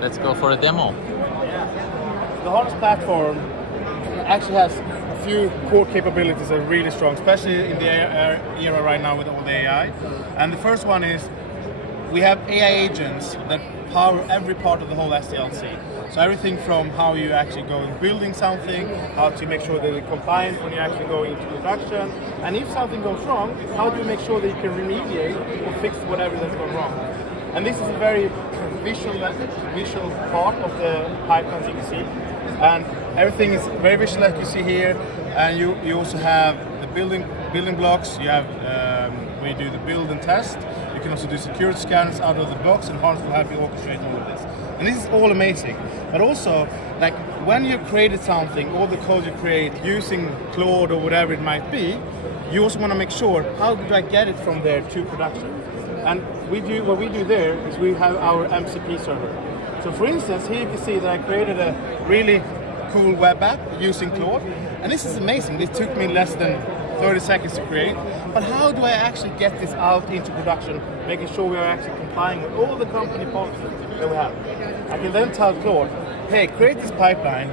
let's go for a demo. The Harness platform actually has a few core capabilities that are really strong, especially in the era right now with all the AI. And the first one is we have AI agents that power every part of the whole SDLC. So everything from how you actually go in building something, how to make sure that it's compliant when you actually go into production, and if something goes wrong, how do you make sure that you can remediate or fix whatever that's gone wrong. And this is a very visual part of the pipelines you can see. And everything is very visual like you see here. And you also have the building blocks. You have where you do the build and test. You can also do security scanners out of the box, and Harness will help you orchestrate all of this. And this is all amazing. But also, like when you created something, all the code you create using Claude or whatever it might be, you also want to make sure, how do I get it from there to production? And what we do there is we have our MCP server. So for instance, here you can see that I created a really cool web app using Claude. And this is amazing. This took me less than 30 seconds to create. But how do I actually get this out into production, making sure we are actually complying with all the company policies that we have? I can then tell Claude, hey, create this pipeline,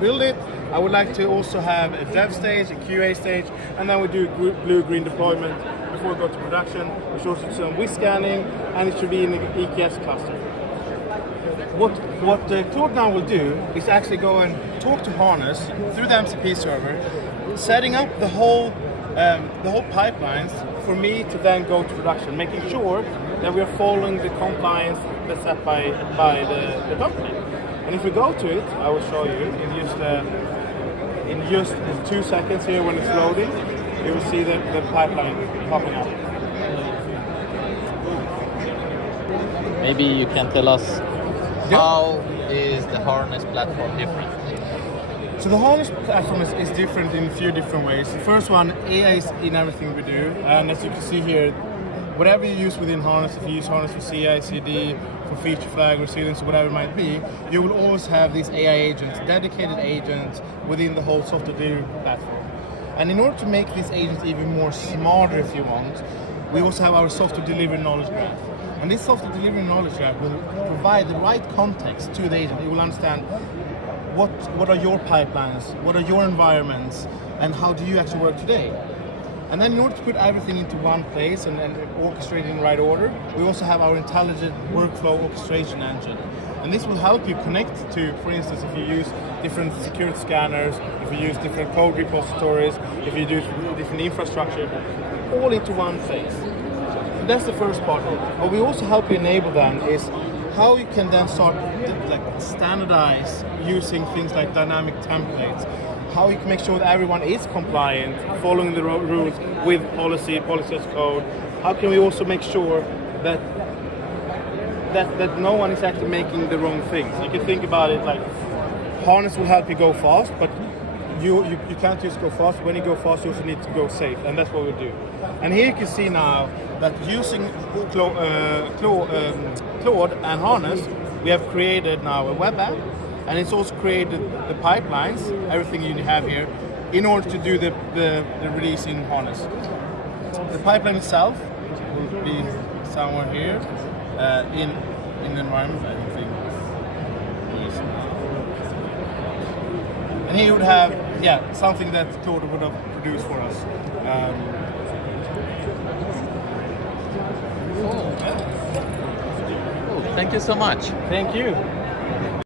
build it. I would like to also have a dev stage, a QA stage, and then we do blue-green deployment before we go to production. We should also do some WIS scanning, and it should be in the EKS cluster. What Claude now will do is actually go and talk to Harness through the MCP server, setting up the whole pipelines for me to then go to production, making sure that we are following the compliance that's set by the company. And if we go to it, I will show you in just 2 seconds here when it's loading, you will see the pipeline popping up. Maybe you can tell us how is the Harness platform different? So the Harness platform is different in a few different ways. The first one, AI is in everything we do, and as you can see here, whatever you use within Harness, if you use Harness for CI, CD, for feature flag, resilience, or whatever it might be, you will always have these AI agents, dedicated agents within the whole software delivery platform. And in order to make these agents even more smarter, if you want, we also have our software delivery knowledge graph. And this software delivery knowledge graph will provide the right context to the agent. It will understand what are your pipelines, what are your environments, and how do you actually work today. And then in order to put everything into one place and orchestrate in the right order, we also have our intelligent workflow orchestration engine. And this will help you connect to, for instance, if you use different security scanners, if you use different code repositories, if you do different infrastructure, all into one place. So that's the first part of it. What we also help you enable then is how you can then start standardize using things like dynamic templates. How you can make sure that everyone is compliant, following the rules with policy as code. How can we also make sure that no one is actually making the wrong things? You can think about it like Harness will help you go fast, but you can't just go fast. When you go fast, you also need to go safe, and that's what we do. And here you can see now that using Claude and Harness, we have created now a web app, and it's also created the pipelines, everything you have here, in order to do the release in Harness. The pipeline itself will be somewhere here in the environment, I don't think. And here you would have, something that Claude would have produced for us. Thank you so much. Thank you.